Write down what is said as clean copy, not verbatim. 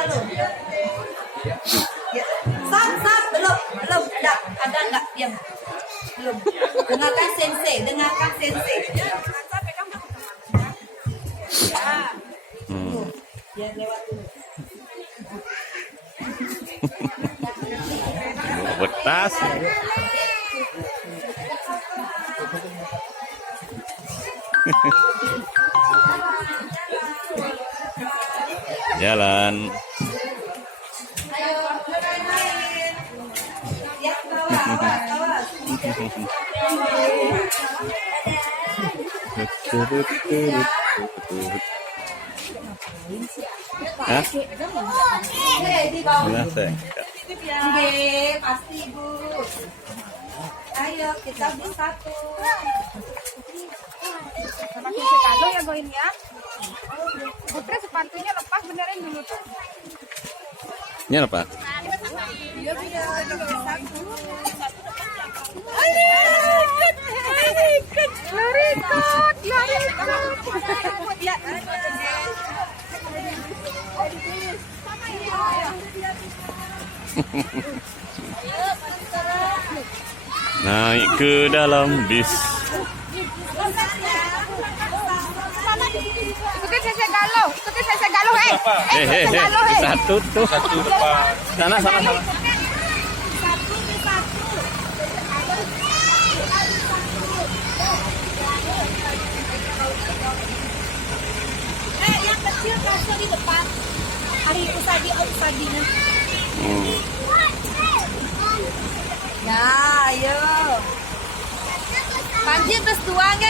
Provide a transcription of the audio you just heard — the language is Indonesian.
lalu. Ya. Sat, belum, ada enggak? Diam. Belum. Dengarkan sensei. Ya, lewat dulu. Betas. Jalan. Ayo, main. Ya, awas. Hah? Di bawah. Gimana, sayang? Pasti Bu. Ayo kita bersatu. Sama sisi kalau ya goin ya. Putri sepatunya lepas benerin dulu tuh. Ini apa? Naik ke dalam bis. Ikutin sisi galuh, Satu tuh. Satu depan. Sana. Yang kecil kasih di depan. Hari usadinya. Nah, ayo. Panji terus tuang